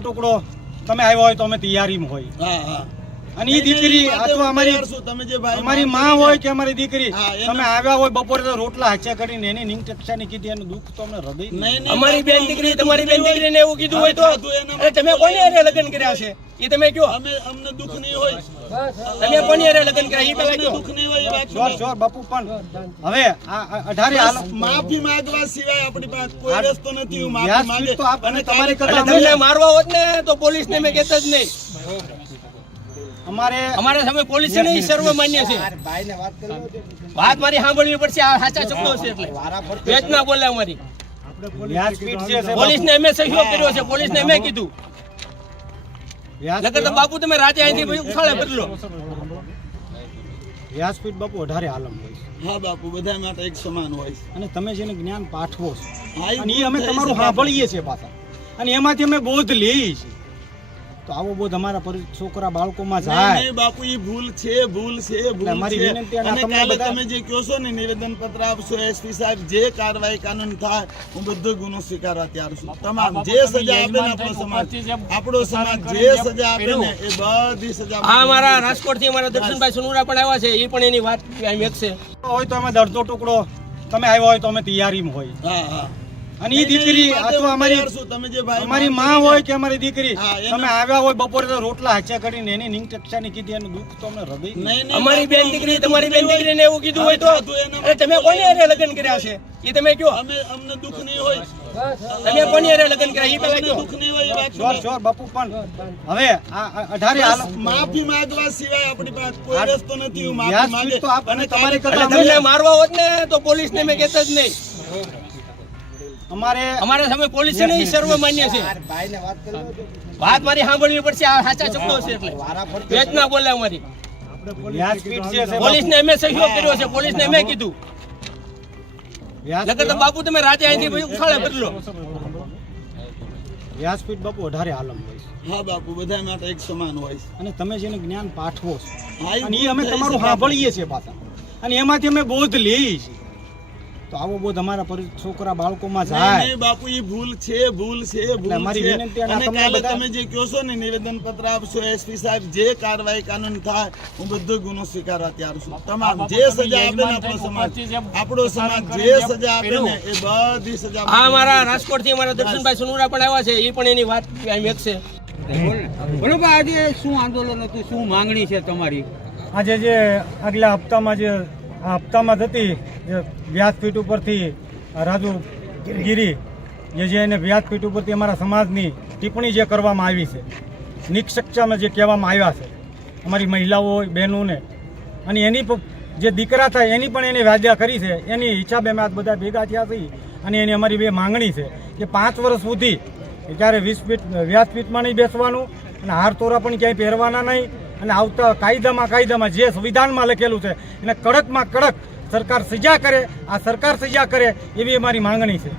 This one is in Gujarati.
ટુકડો તમે આવ્યો હોય તો અમે તૈયારીમાં હોય. અને ઈ દીકરી અથવા અમારી માં હોય કે અમારી દીકરી તમે આવ્યા હોય બપોરે તો રોટલા હાચા કરીને એની નિંગટક્ષાની કીધી એનું દુઃખ તો અમને હૃદય. અમારી બેન દીકરી તમારી બેન દીકરીને એવું કીધું હોય તો તમે કોની હારે લગ્ન કર્યા છે એ તમે કયો. અમને દુઃખ નહીં હોય. તમે કોની હારે લગ્ન કર્યા એ પેલા કયો. દુઃખ નહીં હોય એ વાત જોર બાપુ. પણ હવે આ 18 હાલ માફી માંગવા સિવાય આપણી પાસે કોઈ રસ્તો નથી. હું માફી માંગે તો અને તમારી કરતા તમને મારવા હોત ને તો પોલીસ ને મેં કહેતા જ નહીં. અમારે સામે પોલીસ છે ને એ સર્વમાન્ય છે. વાત મારી સાંભળવી પડશે. આ સાચા શબ્દો છે એટલે વેચ ના બોલે. અમારી પોલીસ ને અમે સહયોગ કર્યો છે. પોલીસ ને અમે કીધું નકર તો બાપુ તમે રાતે અહીંથી ઉછાળે બદલો. વ્યાસપીઠ બાપુ 18 આલમ હોય. હા બાપુ બધા માટે એક સમાન હોય. અને તમે જેને જ્ઞાન પાઠવો છો અને એ અમે તમારું સાંભળીએ છીએ પાછા અને એમાંથી અમે બોધ લઈએ છીએ. તો આવો બોધ અમારા છોકરા બાળકોમાં જાય. નહીં બાપુ એ ભૂલ છે. અમારી વિનંતી અને અને કાલે તમે જે કહો છો ને નિવેદન પત્ર આપશો એસપી સાહેબ જે કાર્યવાહી કાનૂન થાય હું બધો ગુનો સ્વીકારવા તૈયાર છું. તમામ જે સજા આપે ને આપણો સમાજ જે સજા આપે ને એ બધી સજા. આ અમારા રાજકોટ થી અમારા દર્શનભાઈ સુનુરા પણ આવ્યા છે. એ પણ એની વાત છે હોય તો અમે દર્દનો ટુકડો તમે આવ્યો હોય તો અમે તૈયારીમાં હોય. અને ઈ દીકરી અથવા અમારી માં હોય કે અમારી દીકરી તમે આવ્યા હોય બપોરે તો રોટલા હાચા કરીને એની નિંગટક્ષાની કીધી એનું દુઃખ તો અમને હૃદય. અમારી બેન દીકરી તમારી બેન દીકરીને એવું કીધું હોય તો તમે કોની હારે લગ્ન કર્યા છે એ તમે કયો. અમને દુઃખ નહીં હોય. તમે કોની હારે લગ્ન કર્યા એ પેલા કયો. દુઃખ નહીં હોય એ વાત જોર બાપુ. પણ હવે આ 18 હાલ માફી માંગવા સિવાય આપણી પાસે કોઈ રસ્તો નથી. હું માફી માંગે તો અને તમારી કરતા તમને મારવા હોત ને તો પોલીસ ને મેં કહેતા જ નહીં. અમારે સામે પોલીસ છે ને એ સર્વમાન્ય છે. વાત મારી સાંભળવી પડશે. આ સાચા શબ્દો છે એટલે વેચ ના બોલે. અમારી પોલીસ ને અમે સહયોગ કર્યો છે. પોલીસ ને અમે કીધું નકર તો બાપુ તમે રાતે અહીંથી ઉછાળે બદલો. વ્યાસપીઠ બાપુ 18 આલમ હોય. હા બાપુ બધા માટે એક સમાન હોય. અને તમે જેને જ્ઞાન પાઠવો છો અને એ અમે તમારું સાંભળીએ છીએ પાછા અને એમાંથી અમે બોધ લઈએ છીએ. તો આવો બોધ અમારા છોકરા બાળકોમાં જાય. નહીં બાપુ એ ભૂલ છે. અમારી વિનંતી અને કાલે તમે જે કહો છો ને નિવેદન પત્ર આપશો એસપી સાહેબ જે કાર્યવાહી કાનૂન થાય હું બધો ગુનો સ્વીકારવા તૈયાર છું. તમામ જે સજા આપે ને આપણો સમાજ જે સજા આપે ને એ બધી સજા. આ અમારા રાજકોટ થી અમારા દર્શનભાઈ સુનુરા પણ આવ્યા છે. એ પણ એની વાત છે. બરોબર. આજે શું આંદોલન હતું, શું માંગણી છે તમારી? આજે જે આગલા હપ્તામાં જે આ હપ્તામાં થતી જે વ્યાસપીઠ ઉપરથી રાજુ ગીરી જે એને વ્યાસપીઠ ઉપરથી અમારા સમાજની ટિપ્પણી જે કરવામાં આવી છે નિક્ષક્ષામાં જે કહેવામાં આવ્યા છે અમારી મહિલાઓ બહેનોને અને એની જે દીકરા થાય એની પણ એને વ્યાજ્યા કરી છે. એની હિસાબે અમે આ બધા ભેગા થયા છીએ અને એની અમારી બે માંગણી છે કે 5 વર્ષ સુધી ક્યારે વ્યાસપીઠમાં નહીં બેસવાનું અને હાર તોરા પણ ક્યાંય પહેરવાના નહીં અને આવતા કાયદામાં જે સંવિધાનમાં લખેલું છે એને કડકમાં કડક સરકાર સજા કરે. આ સરકાર સજા કરે એવી અમારી માંગણી છે.